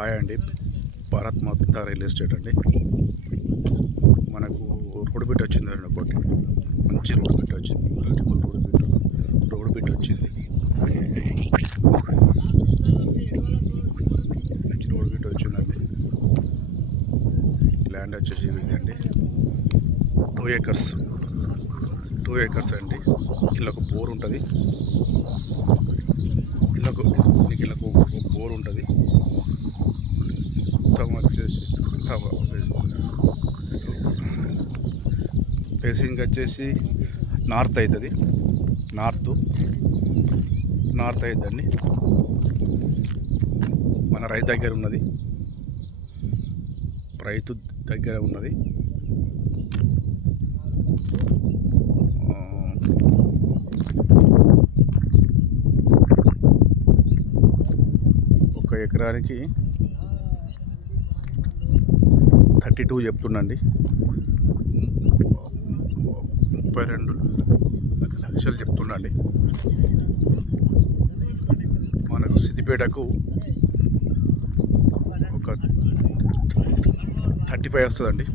Hi అండి, భారత్ మాత real estate అండి. మనకు రోడ్ బిట్ వచ్చింది అండి. ఒకటి మంచి రోడ్ బిట్ వచ్చింది. బ్యూటిఫుల్ రోడ్ బిట్ వచ్చింది. మంచి రోడ్ బిట్ వచ్చిందండి. ల్యాండ్ వచ్చేసి ఇదండి 2 acres అండి. ఇలా ఒక బోర్ ఉంటుంది. ఇలా ఒక బోర్ ఉంటుంది. వచ్చేసి ఫేసింగ్ వచ్చేసి నార్త్ అవుతుంది. నార్త్ అవుతుందండి. మన రైతు దగ్గర ఉన్నది. ఒక ఎకరానికి 32 చెప్తుండండి. 32 లక్షలు చెప్తుండండి. మనకు సిద్దిపేటకు ఒక 35 వస్తుందండి.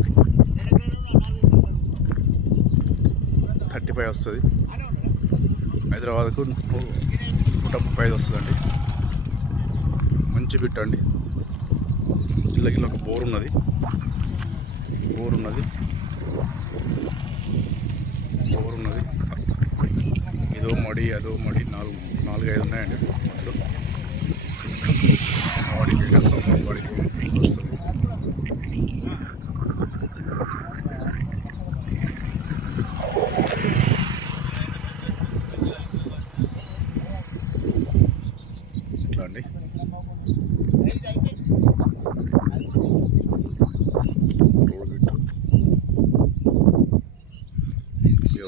35 వస్తుంది. హైదరాబాద్కు 135 వస్తుందండి. మంచి బిట్ అండి. ఇలా ఒక బోర్ ఉన్నది. ఇదో మడి అదో మడి 4-5 ఉన్నాయండి. మొత్తం వాడికి వస్తుంది. ఇట్లా అండి.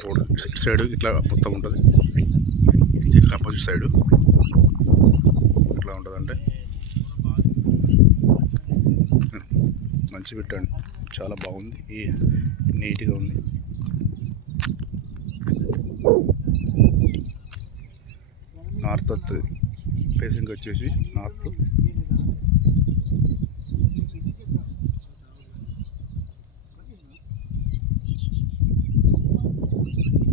రోడ్ సైడ్ ఇట్లా మొత్తం ఉంటుంది. దీనికి అపోజిట్ సైడ్ ఇట్లా ఉంటుందంటే మంచి పెట్టండి. చాలా బాగుంది. నీట్గా ఉంది. నార్త్ వస్తుంది. ఫేసింగ్ వచ్చేసి నార్త్.